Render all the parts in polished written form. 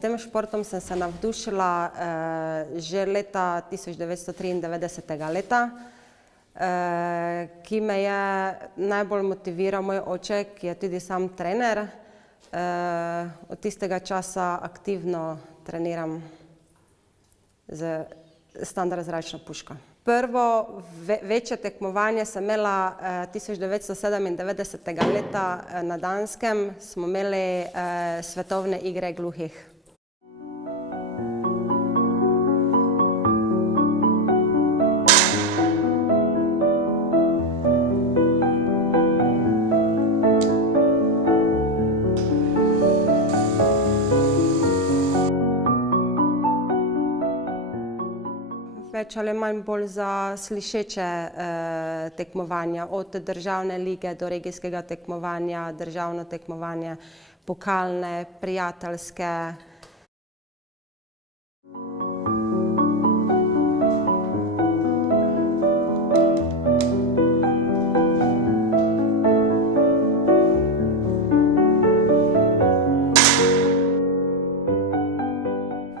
tem športom sem se navdušila že leta 1993. leta, ki me je najbolj motiviral moj oče, ki je tudi sam trener. Od tistega časa aktivno treniram z standard zračno puško. Prvo večje tekmovanje sem imela 1997. leta na Danskem, smo imeli svetovne igre gluhih. Več ali manj bolj za slišeče tekmovanja, od državne lige do regijskega tekmovanja, državno tekmovanje, pokalne, prijateljske.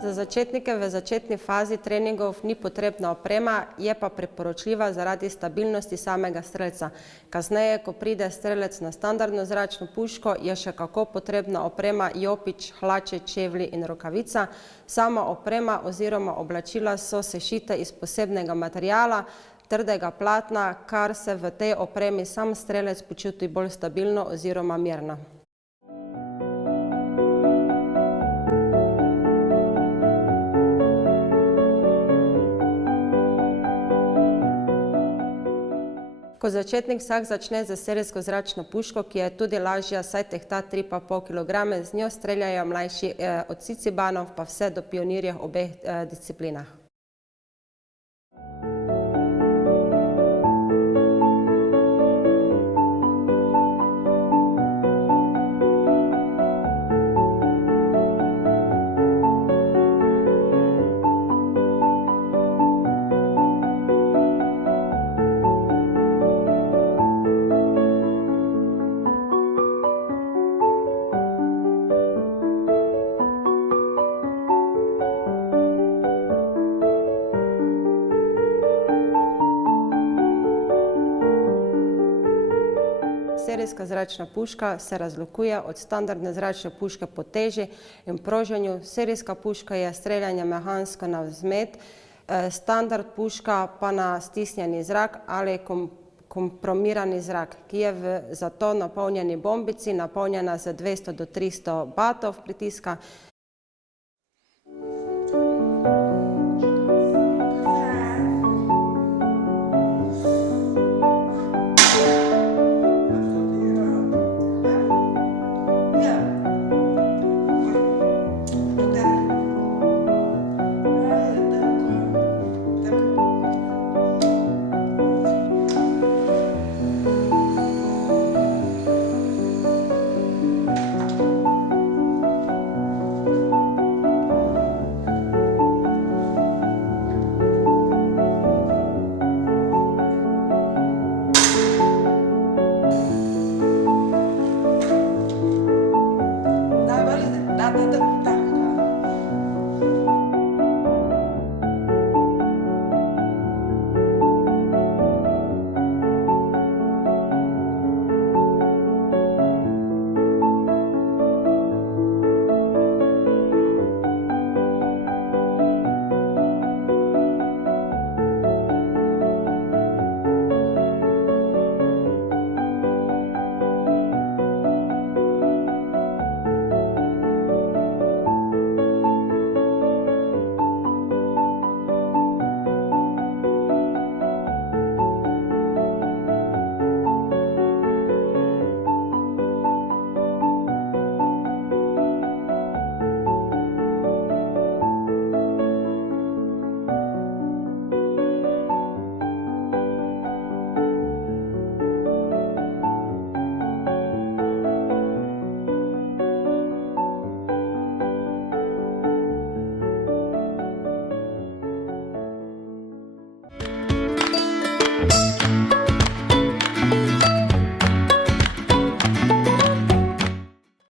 Za začetnike v začetni fazi treningov ni potrebna oprema, je pa priporočljiva zaradi stabilnosti samega strelca. Kasneje, ko pride strelec na standardno zračno puško, je še kako potrebna oprema, jopič, hlače, čevlji in rokavica. Sama oprema oziroma oblačila so sešite iz posebnega materiala, trdega platna, kar se v tej opremi sam strelec počuti bolj stabilno oziroma mirno. Kot začetnik vsak začne z serijsko zračno puško, ki je tudi lažja, saj tehta 3,5 kg, z njo streljajo mlajši od cicibanov pa vse do pionirjev obeh disciplinah. Serijska zračna puška se razlikuje od standardne zračne puške po teži in proženju. Serijska puška je streljanje mehansko na vzmet, standard puška pa na stisnjeni zrak ali komprimirani zrak, ki je v za to napolnjeni bombici, napolnjena z 200 do 300 batov pritiska.